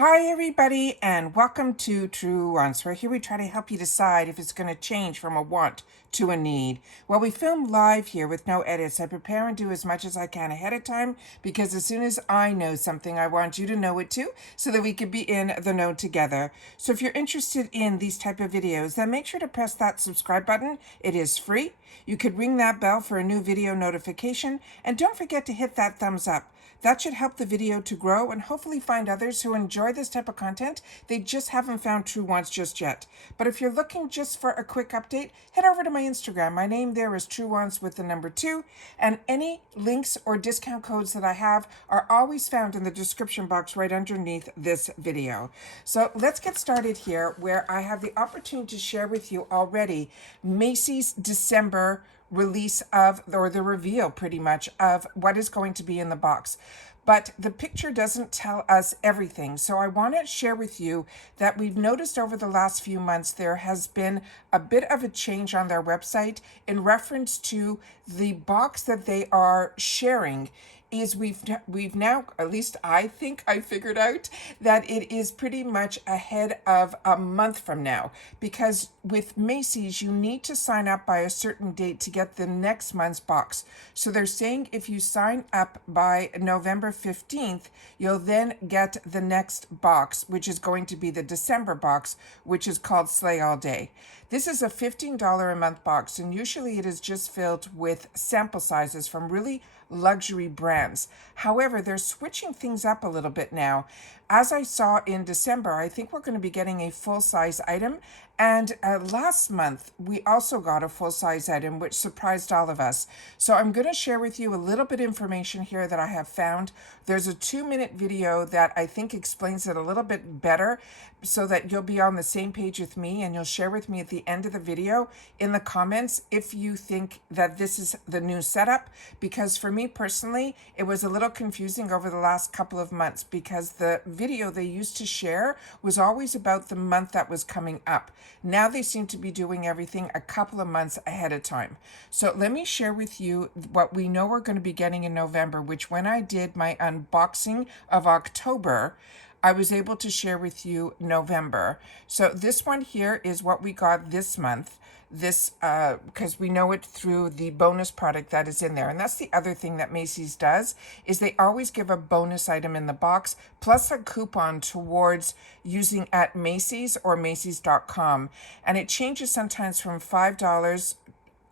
Hi everybody and welcome to Truewants, where here we try to help you decide if it's going to change from a want to a need. Well, we film live here with no edits. I prepare and do as much as I can ahead of time because as soon as I know something, I want you to know it too so that we can be in the know together. So if you're interested in these type of videos, then make sure to press that subscribe button. It is free. You could ring that bell for a new video notification and don't forget to hit that thumbs up. That should help the video to grow and hopefully find others who enjoy this type of content. They just haven't found Truewants just yet. But if you're looking just for a quick update, head over to my Instagram. My name there is Truewants with the number 2. And any links or discount codes that I have are always found in the description box right underneath this video. So let's get started here where I have the opportunity to share with you already Macys December release of, or the reveal pretty much, of what is going to be in the box. But the picture doesn't tell us everything. So I want to share with you that we've noticed over the last few months there has been a bit of a change on their website in reference to the box that they are sharing. Is we've now, at least I think I figured out, that it is pretty much ahead of a month from now, because with Macys you need to sign up by a certain date to get the next month's box. So they're saying if you sign up by November 15th, you'll then get the next box, which is going to be the December box, which is called Slay All Day. This is a $15 a month box, and usually it is just filled with sample sizes from really luxury brands. However, they're switching things up a little bit now. As I saw in December, I think we're going to be getting a full-size item. And last month, we also got a full-size item, which surprised all of us. So I'm going to share with you a little bit of information here that I have found. There's a 2-minute video that I think explains it a little bit better so that you'll be on the same page with me, and you'll share with me at the end of the video in the comments if you think that this is the new setup. Because for me personally, it was a little confusing over the last couple of months because the video they used to share was always about the month that was coming up. Now they seem to be doing everything a couple of months ahead of time. So let me share with you what we know we're going to be getting in November, which when I did my unboxing of October, I was able to share with you November. So this one here is what we got this month. This, because we know it through the bonus product that is in there. And that's the other thing that Macys does, is they always give a bonus item in the box, plus a coupon towards using at Macys or Macys.com. And it changes sometimes from $5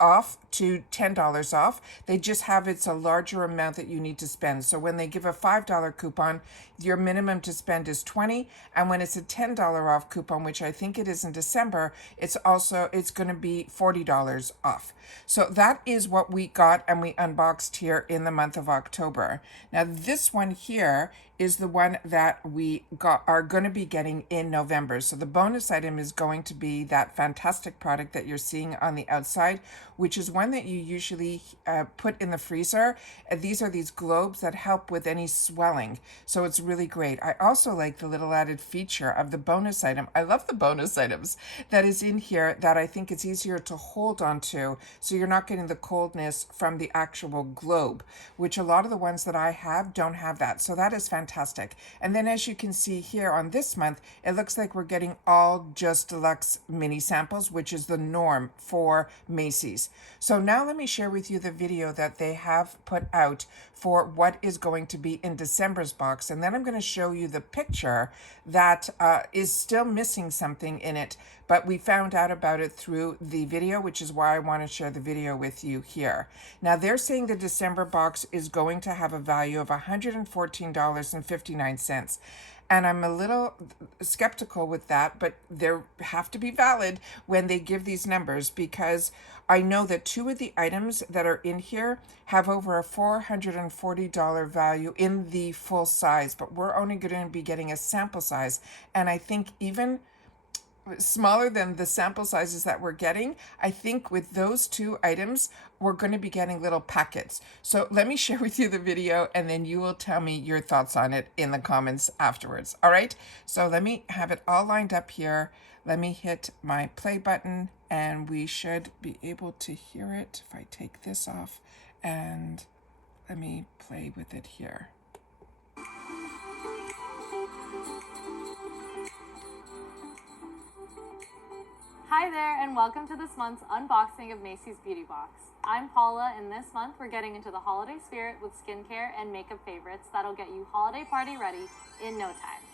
off to $10 off. They just have it's a larger amount that you need to spend. So when they give a $5 coupon, your minimum to spend is $20, and when it's a $10 off coupon, which I think it is in December, it's going to be $40 off. So that is what we got and we unboxed here in the month of October. Now this one here is the one that we are going to be getting in November. So the bonus item is going to be that fantastic product that you're seeing on the outside, which is one that you usually put in the freezer. These are these globes that help with any swelling. So it's really great. I also like the little added feature of the bonus item. I love the bonus items that is in here that I think it's easier to hold onto, so you're not getting the coldness from the actual globe, which a lot of the ones that I have don't have that. So that is fantastic. And then as you can see here on this month, it looks like we're getting all Just Deluxe mini samples, which is the norm for Macys. So now let me share with you the video that they have put out for what is going to be in December's box. And then I'm going to show you the picture that is still missing something in it, but we found out about it through the video, which is why I want to share the video with you here. Now they're saying the December box is going to have a value of $114.59. And I'm a little skeptical with that, but they have to be valid when they give these numbers, because I know that 2 of the items that are in here have over a $440 value in the full size, but we're only going to be getting a sample size. And I think even smaller than the sample sizes that we're getting, I think with those 2 items, we're going to be getting little packets. So let me share with you the video, and then you will tell me your thoughts on it in the comments afterwards. All right, so let me have it all lined up here. Let me hit my play button, and we should be able to hear it if I take this off, and let me play with it here. Hi there, and welcome to this month's unboxing of Macys Beauty Box. I'm Paula, and this month we're getting into the holiday spirit with skincare and makeup favorites that'll get you holiday party ready in no time.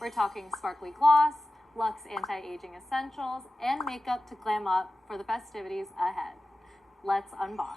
We're talking sparkly gloss, luxe anti-aging essentials, and makeup to glam up for the festivities ahead. Let's unbox.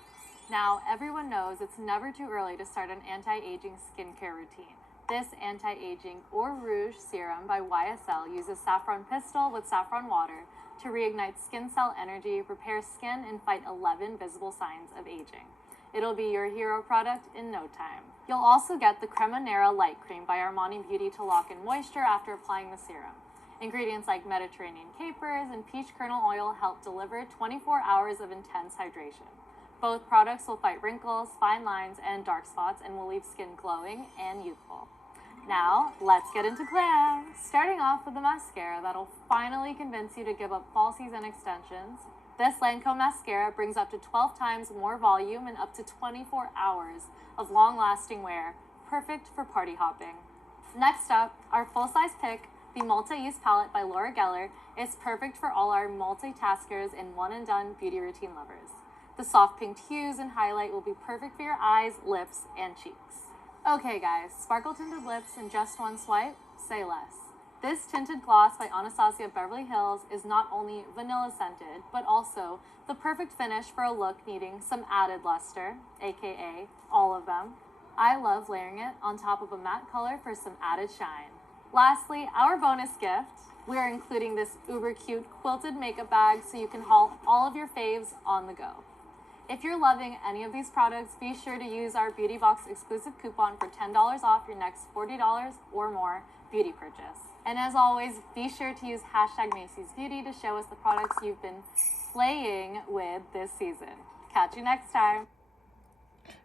Now, everyone knows it's never too early to start an anti-aging skincare routine. This anti-aging or rouge serum by YSL uses saffron pistol with saffron water to reignite skin cell energy, repair skin, and fight 11 visible signs of aging. It'll be your hero product in no time. You'll also get the Crema Nera Light Cream by Armani Beauty to lock in moisture after applying the serum. Ingredients like Mediterranean capers and peach kernel oil help deliver 24 hours of intense hydration. Both products will fight wrinkles, fine lines, and dark spots and will leave skin glowing and youthful. Now, let's get into glam. Starting off with the mascara that'll finally convince you to give up fall season extensions. This Lancome mascara brings up to 12 times more volume and up to 24 hours of long-lasting wear, perfect for party hopping. Next up, our full-size pick, the Multi-Use Palette by Laura Geller, is perfect for all our multitaskers and one-and-done beauty routine lovers. The soft pink hues and highlight will be perfect for your eyes, lips, and cheeks. Okay guys, sparkle tinted lips in just one swipe, say less. This tinted gloss by Anastasia Beverly Hills is not only vanilla scented, but also the perfect finish for a look needing some added luster, aka all of them. I love layering it on top of a matte color for some added shine. Lastly, our bonus gift, we are including this uber cute quilted makeup bag so you can haul all of your faves on the go. If you're loving any of these products, be sure to use our Beauty Box exclusive coupon for $10 off your next $40 or more beauty purchase. And as always, be sure to use #MacysBeauty to show us the products you've been slaying with this season. Catch you next time.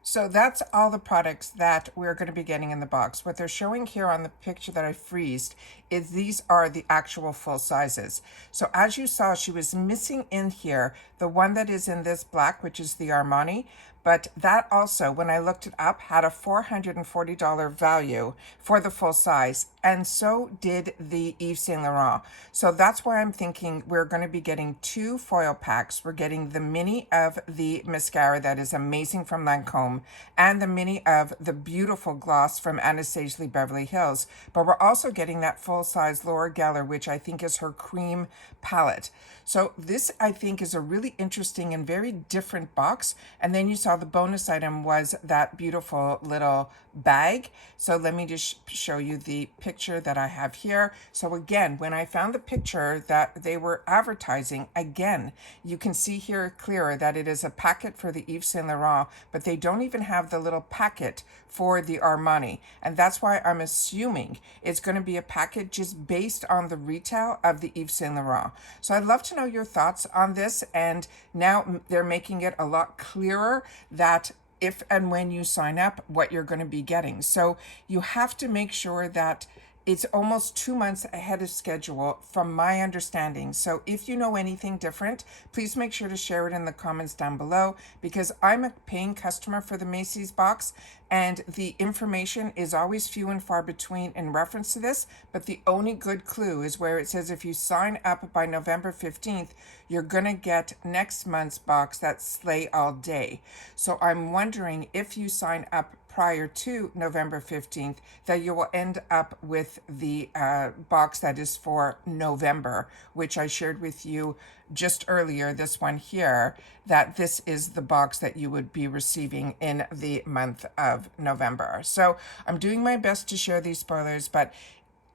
So that's all the products that we're going to be getting in the box. What they're showing here on the picture that I freezed is these are the actual full sizes. So as you saw, she was missing in here the one that is in this black, which is the Armani. But that also, when I looked it up, had a $440 value for the full size. And so did the Yves Saint Laurent. So that's why I'm thinking we're going to be getting 2 foil packs. We're getting the mini of the mascara that is amazing from Lancome and the mini of the beautiful gloss from Anastasia Beverly Hills. But we're also getting that full-size Laura Geller, which I think is her cream palette. So this, I think, is a really interesting and very different box. And then you saw the bonus item was that beautiful little bag. So let me just show you the picture that I have here. So again, when I found the picture that they were advertising, again, you can see here clearer that it is a packet for the Yves Saint Laurent, but they don't even have the little packet for the Armani. And that's why I'm assuming it's going to be a packet just based on the retail of the Yves Saint Laurent. So I'd love to know your thoughts on this. And now they're making it a lot clearer that if and when you sign up, what you're going to be getting. So you have to make sure that it's almost 2 months ahead of schedule from my understanding. So if you know anything different, please make sure to share it in the comments down below, because I'm a paying customer for the Macys box and the information is always few and far between in reference to this. But the only good clue is where it says if you sign up by November 15th, you're gonna get next month's box that's Slay All Day. So I'm wondering if you sign up prior to November 15th, that you will end up with the box that is for November, which I shared with you just earlier, this one here, that this is the box that you would be receiving in the month of November. So I'm doing my best to share these spoilers, but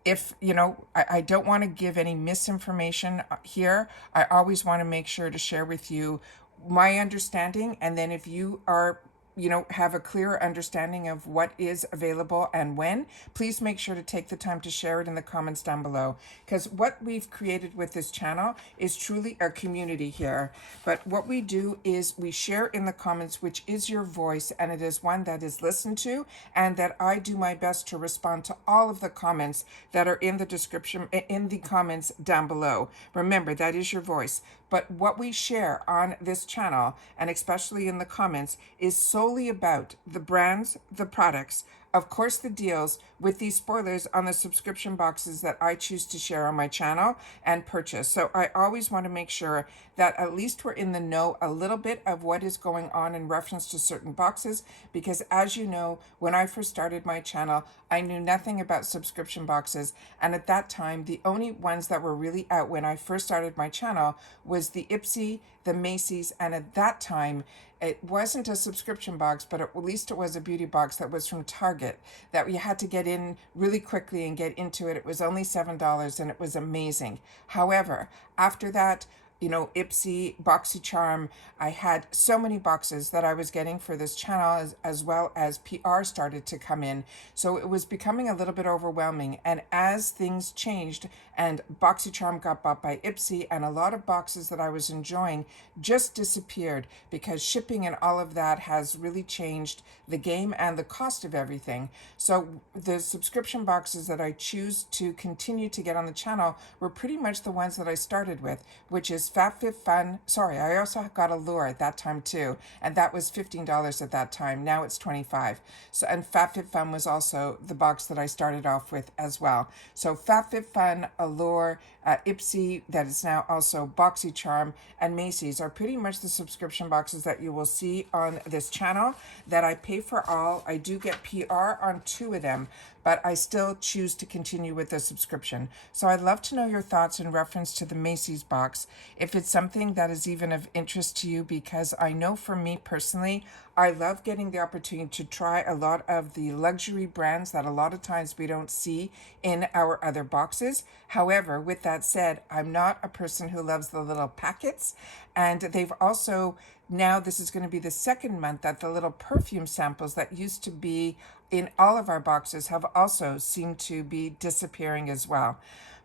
if, you know, I don't want to give any misinformation here. I always want to make sure to share with you my understanding. And then if you are, you know, have a clearer understanding of what is available and when, please make sure to take the time to share it in the comments down below, because what we've created with this channel is truly a community here. But what we do is we share in the comments, which is your voice, and it is one that is listened to, and that I do my best to respond to all of the comments that are in the description, in the comments down below. Remember, that is your voice. But what we share on this channel, and especially in the comments, is solely about the brands, the products, of course, the deals with these spoilers on the subscription boxes that I choose to share on my channel and purchase. So I always want to make sure that at least we're in the know a little bit of what is going on in reference to certain boxes, because as you know, when I first started my channel, I knew nothing about subscription boxes, and at that time the only ones that were really out when I first started my channel was the Ipsy, the Macys, and at that time it wasn't a subscription box, but at least it was a beauty box that was from Target that we had to get in really quickly and get into it. It was only $7 and it was amazing. However, after that, you know, Ipsy, BoxyCharm, I had so many boxes that I was getting for this channel, as well as PR started to come in. So it was becoming a little bit overwhelming. And as things changed and BoxyCharm got bought by Ipsy, and a lot of boxes that I was enjoying just disappeared because shipping and all of that has really changed the game and the cost of everything. So the subscription boxes that I choose to continue to get on the channel were pretty much the ones that I started with, which is FabFitFun. Sorry, I also got Allure at that time too, and that was $15 at that time. Now it's $25. So, and FabFitFun was also the box that I started off with as well. So FabFitFun, Allure, Ipsy, that is now also BoxyCharm, and Macys are pretty much the subscription boxes that you will see on this channel that I pay for all. I do get PR on 2 of them, but I still choose to continue with the subscription. So I'd love to know your thoughts in reference to the Macys box, if it's something that is even of interest to you, because I know for me personally, I love getting the opportunity to try a lot of the luxury brands that a lot of times we don't see in our other boxes. However, with that said, I'm not a person who loves the little packets, and they've also, now this is going to be the second month that the little perfume samples that used to be in all of our boxes have also seemed to be disappearing as well.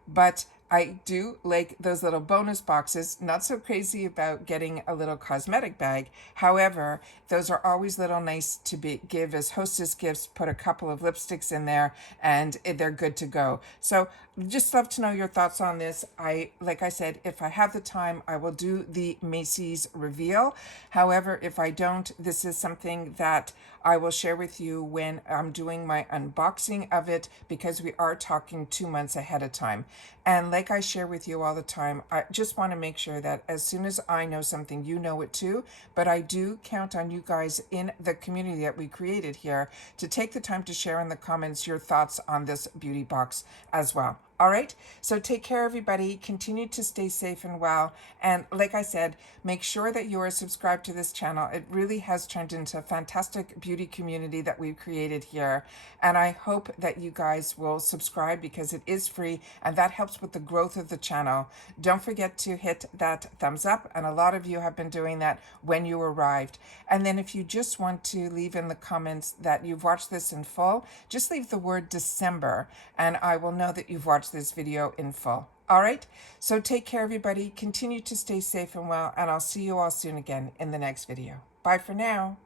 But I do like those little bonus boxes, not so crazy about getting a little cosmetic bag. However, those are always little nice to give as hostess gifts, put a couple of lipsticks in there, and they're good to go. So just love to know your thoughts on this. Like I said, if I have the time, I will do the Macys reveal. However, if I don't, this is something that I will share with you when I'm doing my unboxing of it, because we are talking 2 months ahead of time. And like I share with you all the time, I just want to make sure that as soon as I know something, you know it too. But I do count on you guys in the community that we created here to take the time to share in the comments your thoughts on this beauty box as well. All right, so take care, everybody. Continue to stay safe and well. And like I said, make sure that you are subscribed to this channel. It really has turned into a fantastic beauty community that we've created here. And I hope that you guys will subscribe, because it is free and that helps with the growth of the channel. Don't forget to hit that thumbs up. And a lot of you have been doing that when you arrived. And then if you just want to leave in the comments that you've watched this in full, just leave the word December and I will know that you've watched this video in full. All right, so take care, everybody. Continue to stay safe and well, and I'll see you all soon again in the next video. Bye for now.